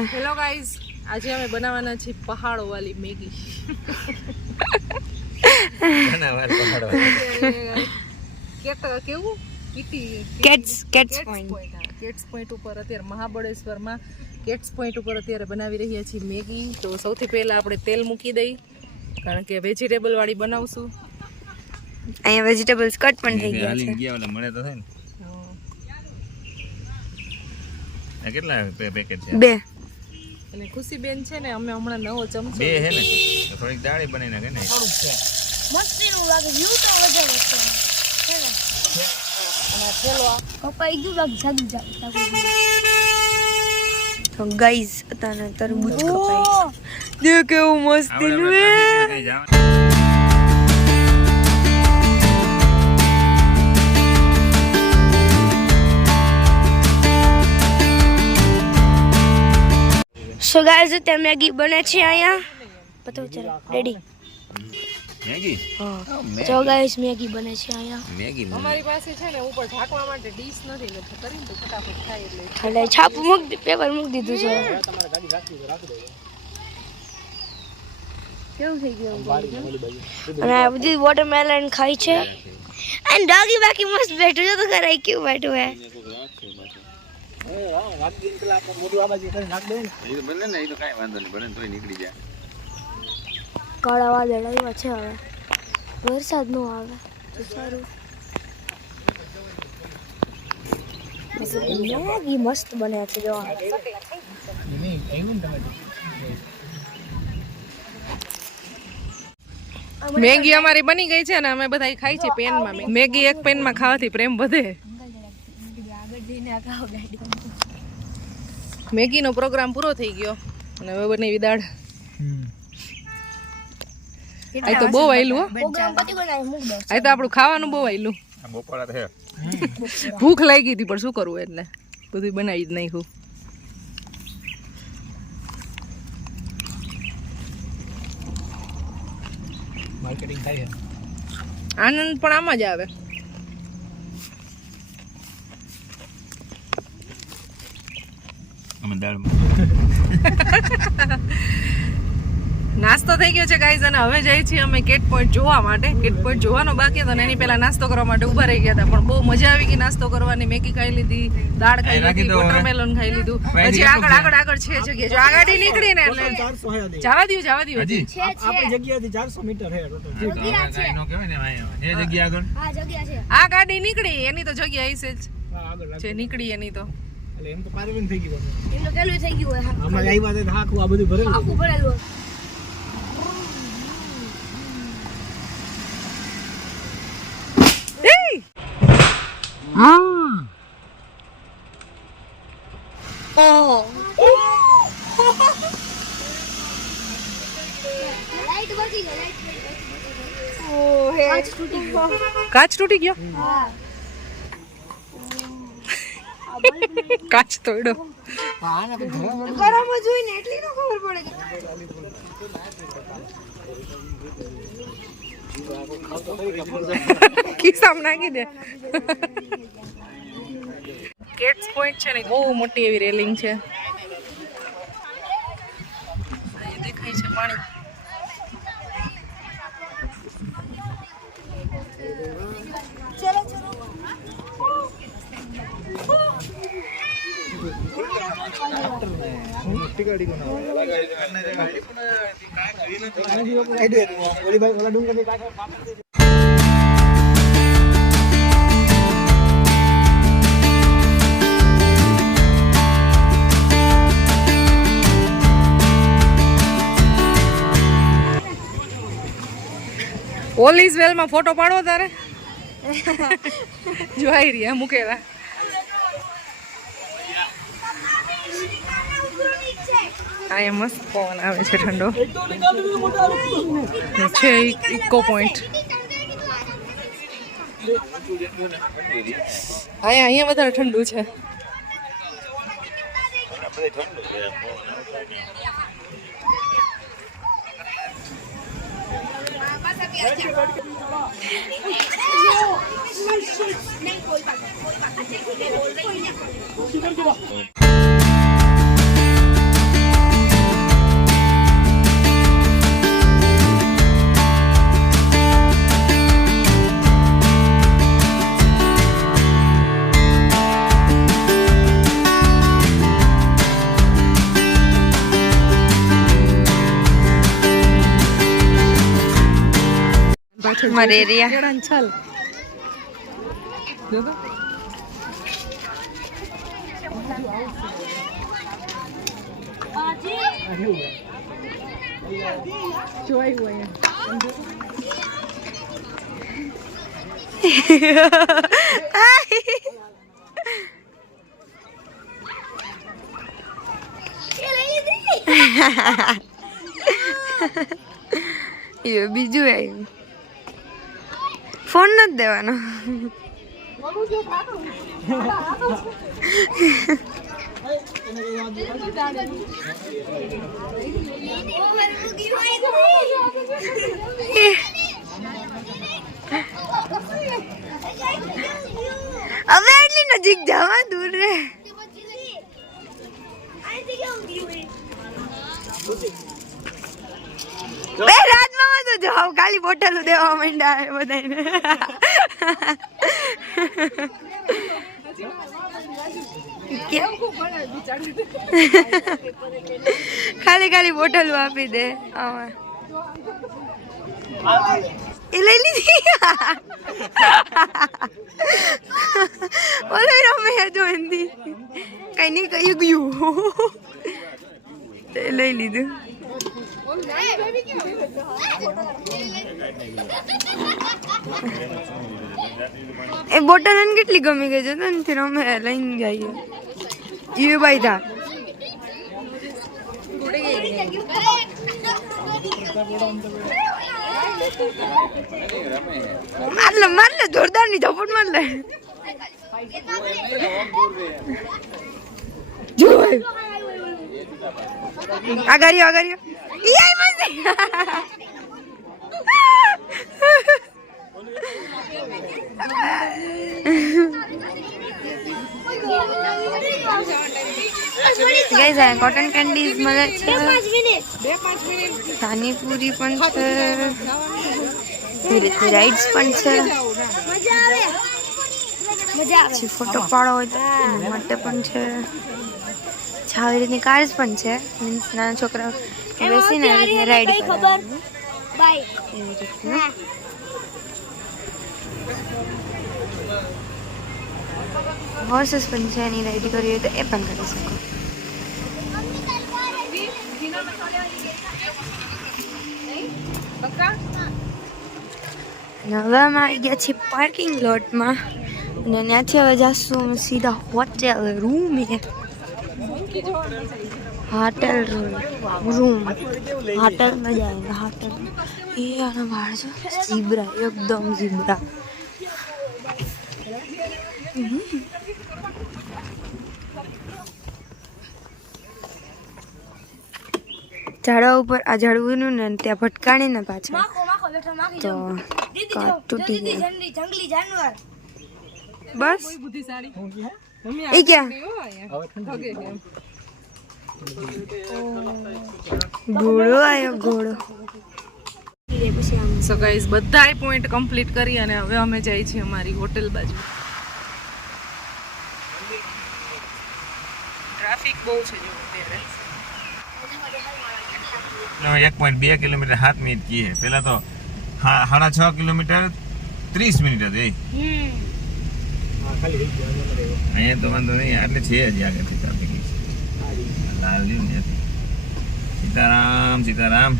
Hello guys આજે અમે બનાવવાના છે પહાડો વાળી મેગી કેટ કેવું? Kate's Kate's Kate's point point Kate's point ઉપર અત્યારે મહાબળેશ્વરમાં કેટ્સ પોઈન્ટ ઉપર અત્યારે બનાવી રહ્યા છીએ મેગી. તો સૌથી પહેલાં આપણે તેલ મૂકી દઈ કારણ કે વેજીટેબલ વાળી બનાવશું. અહીંયા વેજીટેબલ્સ કટ પણ થઈ ગયા છે. ગયા ઓલા મળે તો થાય ને. કેટલા પેકેટ છે? બે. અને ખુશીબેન છે ને અમે હમણાં નવો ચમચો બે હે ને? થોડીક દાળી બનાવી નાખે ને મસ્તીનું લાગે વ્યૂ તો વધારે છે અને પેલો પપ્પા એકદમ લાગે જાદુ જાદુ તો ગાઈઝ અતાને તરબૂચ કપાઈ. ઓહ દે કેવું મસ્ત સો ગાઈઝ તે મેગી બને છે અહીંયા. બતાવો ચલો રેડી મેગી? હા. જો ગાઈઝ મેગી. બને છે અહીંયા. મેગી અમારી પાસે છે ને ઉપર ઢાંકવા માટે ડીશ નથી એટલે કરીને તો ફટાફટ ખાઈ એટલે. એટલે છાપું મૂકી પેપર મૂક દીધું છે. કેવું થઈ ગયું અને આ બધી વોટરમેલન ખાઈ છે. અને ડોગી બાકી મસ્ત બેઠું છે તો ઘરે કેવું બેઠું હે એ તો બને ને એ તો કાંઈ વાંધો નહીં બને ને તોય નીકળી જાય કાળા વાદળ આવ્યા છે હવે. વરસાદ નો આવે તો સારું. મેગી મસ્ત બને છે જો. મેગી અમારી બની ગઈ છે અને અમે બધા ખાઈ છે પેનમાં. મેગી એક પેનમાં ખાવાથી પ્રેમ વધે. મેગીનો પ્રોગ્રામ પૂરો થઈ ગયો અને હવે બની દાળ આ તો બહુ આયલું હો. પ્રોગ્રામ પતી ગયો ને મૂક દો. આ તો આપણું ખાવાનું બહુ આયલું. ભૂખ લાગી હતી પણ શું કરવું એટલે? બધું બનાવી જ નાખ્યું. આનંદ પણ આમાં જ આવે અમે દાળ નાસ્તો થઈ ગયો છે ગાઈઝ અને હવે જઈએ છીએ અમે કેટ પોઈન્ટ જોવા માટે. કેટ પોઈન્ટ જોવાનો બાકી હતો ને એની પહેલા નાસ્તો કરવા માટે ઊભા રહી ગયા હતા. પણ બહુ મજા આવી ગઈ નાસ્તો કરવાની. મેગી ખાઈ લીધી દાળ ખાઈ લીધી વોટરમેલન ખાઈ લીધું. પછી આગળ આગળ આગળ છે જગ્યા જો આ ગાડી નીકળી ને એટલે જવા દઉં જવા દઉં હજી? છે છે. આપણી જગ્યાથી ચારસો મીટર હે ટોટલ જગ્યા આગળ? હા જગ્યા છે. આ ગાડી નીકળી એની તો જગ્યા હશે જ. જે નીકળી એની તો. એટલે એમ તો પારવીન થઈ ગયું બધું. એમનું પેલું થઈ ગયું હોય આમાં આવ્યા હતા તો આખું આ બધું ભરેલું આખું ભરેલું હોય. એય! લાઈટ બચી ગઈ લાઈટ બચી ગઈ. કાચ તૂટી ગયો. કાચ તૂટી ગયો? હા. કાચ તોડ્યો ગરમ જ એટલી નો ખબર પડે ખિસ્સામાં નાખી દે. કેટ્સ પોઈન્ટ છે ને બહુ મોટી એવી રેલિંગ છે. દેખાય છે પાણી. ઓલી ભાઈ ઓલા ડુંગરની કાંઠે પાપડ દે. પોલીસ વેલમાં ફોટો પાડો તારે જોઈ રહ્યા મૂકેલા અહીંયા મસ્ત પવન આવે છે ઠંડો છે ઇકો પોઈન્ટ અહીંયા અહીંયા વધારે ઠંડુ છે છે મલેરિયા. કેળાની છાલ જો તો. જોવાયું હોય એમ. એ બીજું આવ્યું ફોન નથી દેવાનો. હવે એટલી નજીક જવા દૂર રે. તો જાવ ખાલી બોટલો દેવા માંડ્યા બધાને? ખાલી ખાલી બોટલો આપી દે. આમાં. એ લઈ લીધી? ઓલો રમે જો હિન્દી કઈ નહીં, કઈ ગયું. લઈ લીધું. એ બોટલ એને કેટલી ગમી ગઈ છે? તો તેનો મેં લઈને જઈએ. એ ભાઈ તા માર લે માર લે જોરદારની ઝપટ માર લે. જો આઈ મસ્તી. ગાઈસ આ કોટન કેન્ડીઝ મળે છે. પાણીપુરી પણ છે. રીતની રાઈડ્સ પણ છે. પછી ફોટો પાડો હોય તો માટે પણ છે. છે આવી રીતની કાર્સ પણ છે. મીન્સ નાના છોકરાઓ બેસીને એવી રીતની રાઈડ એવી રીતના. હોર્સીસ પણ છે એની રાઈડ કરવી હોય તો એ પણ કરી શકો. હવે અમે આવી ગયા છીએ પાર્કિંગ લોટમાં અને ત્યાંથી હવે જઈશું સીધા હોટેલ રૂમે હોટેલ રૂમ રૂમ હોટેલ મજા આવે હોટેલ એ આના માણસો છે. ઝીબ્રા એકદમ ઝીબ્રા. ઝાડવા ઉપર આ ઝાડવું ને ત્યાં ભટકાણીને પાછળ. તો તૂટી ગયું. જંગલી જાનવર. બસ. બુદ્ધિશાળી. એ ક્યાં. ઘોડો આવ્યો ઘોડો. સો ગાઈઝ બધાય પોઈન્ટ કમ્પ્લીટ કરી અને હવે અમે જઈએ છીએ અમારી હોટેલ બાજુ. ટ્રાફિક બહુ છે જો અત્યારે. એક પોઈન્ટ બે કિલોમીટર સાત મિનિટ કી હે. પેલા તો હા સાડા છ કિલોમીટર ત્રીસ મિનિટ હતી અહીંયા તો વાંધો નહીં એટલે છે જ આગળથી ટ્રાફિક લાલ જેવું સીતારામ સીતારામ.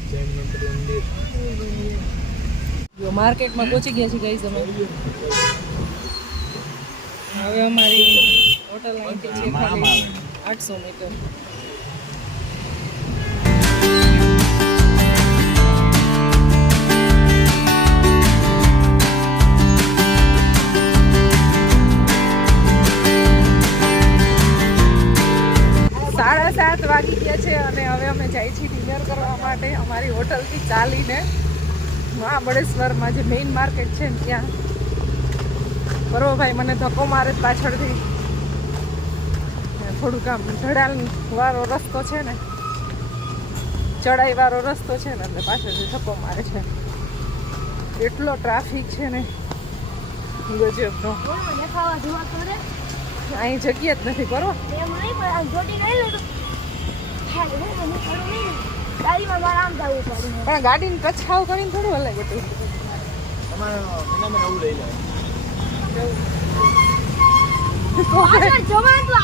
જો માર્કેટમાં પહોંચી ગયા છીએ ગાઈઝ અમે. હવે અમારી હોટલ અહીંથી છે આમ આમ ખાલી આઠસો મીટર. અમે જાય છીએ ડિનર કરવા માટે અમારી હોટલથી ચાલીને મહાબળેશ્વરમાં જે મેઇન માર્કેટ છે ને ત્યાં. ભાઈ મને ધક્કો મારે પાછળથી. થોડુંક આમ ઢળાલ વાળો રસ્તો છે ને ચડાઈ વાળો રસ્તો છે ને એટલે પાછળથી ધક્કો મારે છે. એટલો ટ્રાફિક છે ને ગજબનો. અહીં જગ્યા જ નથી નહીં પણ ગાડીને ટચ હાવ કરીને થોડું હલાય બધું આગળ જવાનું તું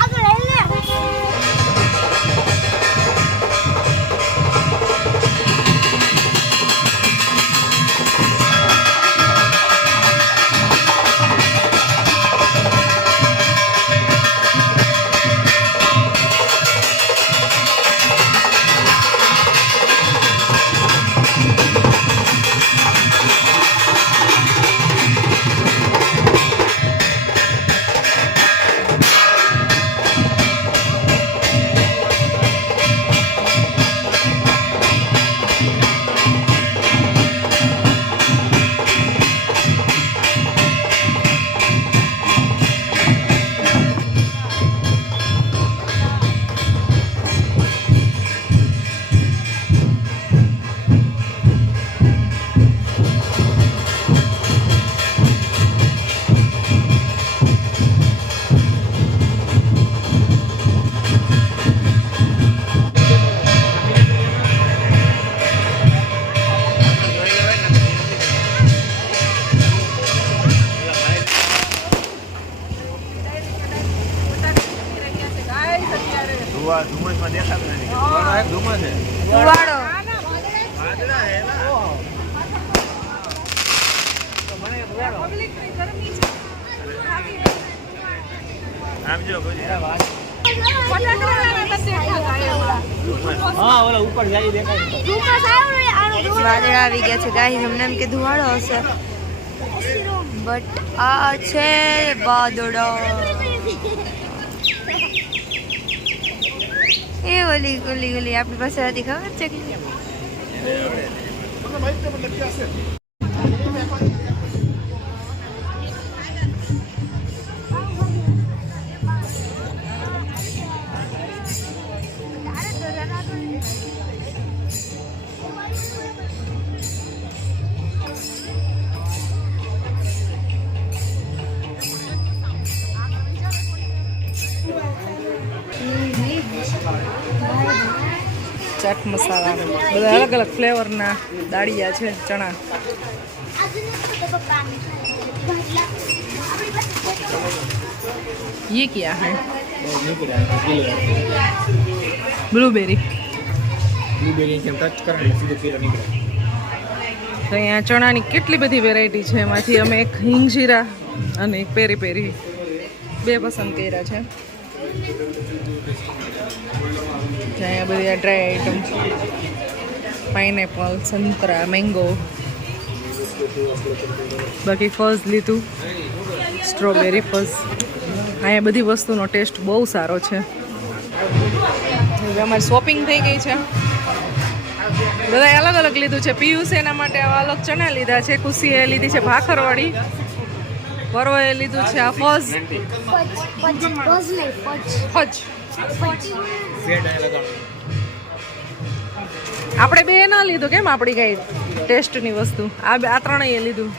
વાદળ આવી ગયા છે. ગાઈ હમણાં એમ કે ધુવાડો હશે. બટ આ છે વાદળો. એ ઓલી ઓલી ઓલી આપણી પાસે હતી ખબર છે? કે ચાટ મસાલા બધા અલગ અલગ ફ્લેવરના દાળિયા છે ચણા ये क्या है બ્લુબેરી બ્લુબેરી કેમ ટચ કરે સીધું પીલા નીકળે તો અહીંયા ચણાની કેટલી બધી વેરાયટી છે એમાંથી અમે એક હિંગ જીરા અને એક પેરી પેરી બે પસંદ કર્યા છે જ્યાં અહીંયા બધી ડ્રાય આઈટમ પાઇનેપલ સંતરા મેંગો બાકી ફઝ લીધું. સ્ટ્રોબેરી ફઝ અહીંયા બધી વસ્તુનો ટેસ્ટ બહુ સારો છે. હવે અમારી શોપિંગ થઈ ગઈ છે. બધાએ અલગ અલગ લીધું છે. પિયુષ એના માટે અલગ ચણા લીધા છે ખુશીએ લીધી છે ભાખરવાળી. પર્વએ લીધું છે આ લગાવ આપણે બે ના લીધું કેમ આપણી કઈ ટેસ્ટની વસ્તુ? આ આ ત્રણેય લીધું.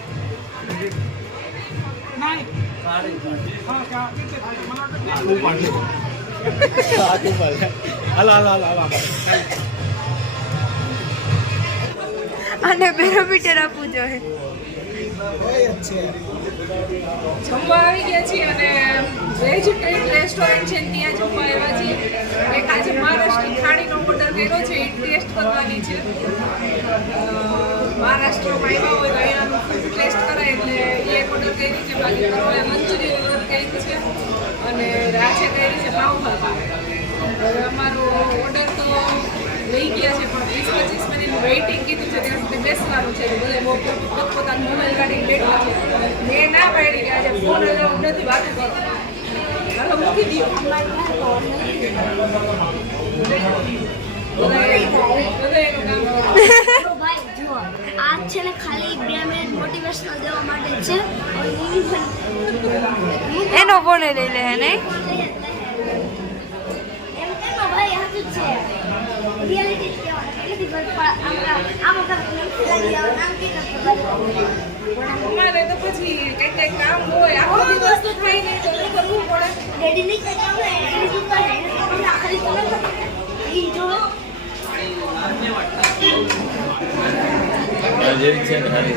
અને બેરોમીટર આપવું જોઈએ. જમવા આવી ગયા છીએ અને વેજ વેજીટેરિયન રેસ્ટોરન્ટ છે ત્યાં જમવા આવ્યા છીએ. એક આજે મહારાષ્ટ્રની ખાણીનો ઓર્ડર કર્યો છે એ ટેસ્ટ કરવાની છે. મહારાષ્ટ્રમાં આવ્યા હોય તો અહીંયાનું ટેસ્ટ કરાય એટલે એ ઓર્ડર કરી છે, બાકી કરવાએ મંચુરિયન ઓર્ડર કરી છે. અને રાજે કરી છે પાવભાજી હવે અમારો ઓર્ડર લઈ ગયા છે પણ વીસ પચીસ મિનિટનું વેઇટિંગ કીધું છે ત્યાં સુધી બેસવાનું છે તો બધા બહુ પોતપોતાનું મોબાઈલ કાઢીને બેઠા છે મેં ના પાડી કે આજે ફોન અલાઉડ નથી વાતો કરતા હાલો મૂકી દો બધાએ બધાએ એનું કામ કરે. તો ભાઈ જુઓ આ છે ને ખાલી બે મિનિટ મોટિવેશનલ દેવા માટે જ છે અને એની પણ- એનો ફોન લઈ લે નહીં એમ એમ ભાઈ હાથું જ છે અમારે તો પછી કંઈક કામ હોય આખો નહીં કરવું છે હાલ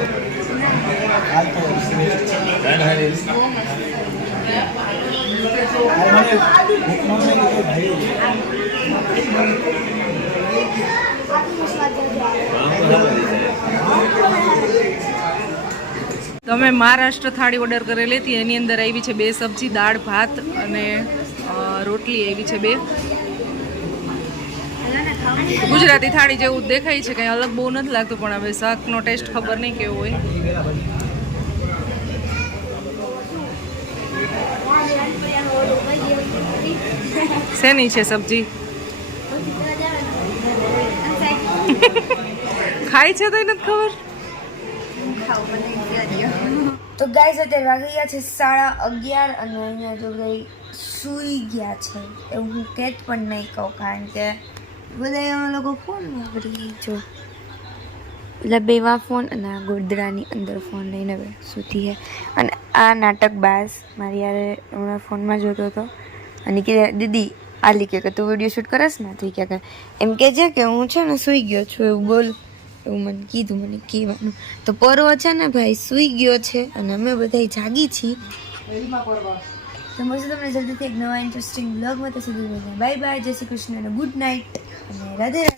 મને ભૂખ ન લાગી તો ભાઈ તમે મહારાષ્ટ્ર થાળી ઓર્ડર કરેલી હતી. એની અંદર આવી છે બે સબ્જી, દાળ, ભાત અને રોટલી આવી છે બે. ગુજરાતી થાળી જેવું દેખાય છે. કંઈ અલગ બહુ નથી લાગતું, પણ હવે શાકનો ટેસ્ટ ખબર નહીં કેવો હોય. શેની છે સબ્જી? ખાય છે તો નથી ખબર? તો ગાઈસ અત્યારે વાગી ગયા છે સાડા અગિયાર અને અહીંયા જો ગઈ સૂઈ ગયા છે. એવું હું કહેત પણ નહીં કહું, કારણ કે બધા અમે લોકો ફોન વાપરી જો. એટલે બેવા ફોન અને આ ગોદડાની અંદર ફોન લઈને બે સૂતી હે. અને આ નાટક બાસ મારી યારે હમણાં ફોનમાં જોતો હતો. અને કે દીદી આલી કે તું વીડિયો શૂટ કરસ ને? તો કે એમ કે છે કે હું છે ને સૂઈ ગયો છું એવું બોલ. એવું મને કીધું, મને કહેવાનું. તો પર્વ છે ને ભાઈ, સૂઈ ગયો છે અને અમે બધા જાગી છીએ. તો તમને જલ્દીથી એક નવા ઇન્ટરેસ્ટિંગ બ્લોગમાં તો સુધી બાય બાય જય શ્રી કૃષ્ણ અને ગુડ નાઇટ અને રાધે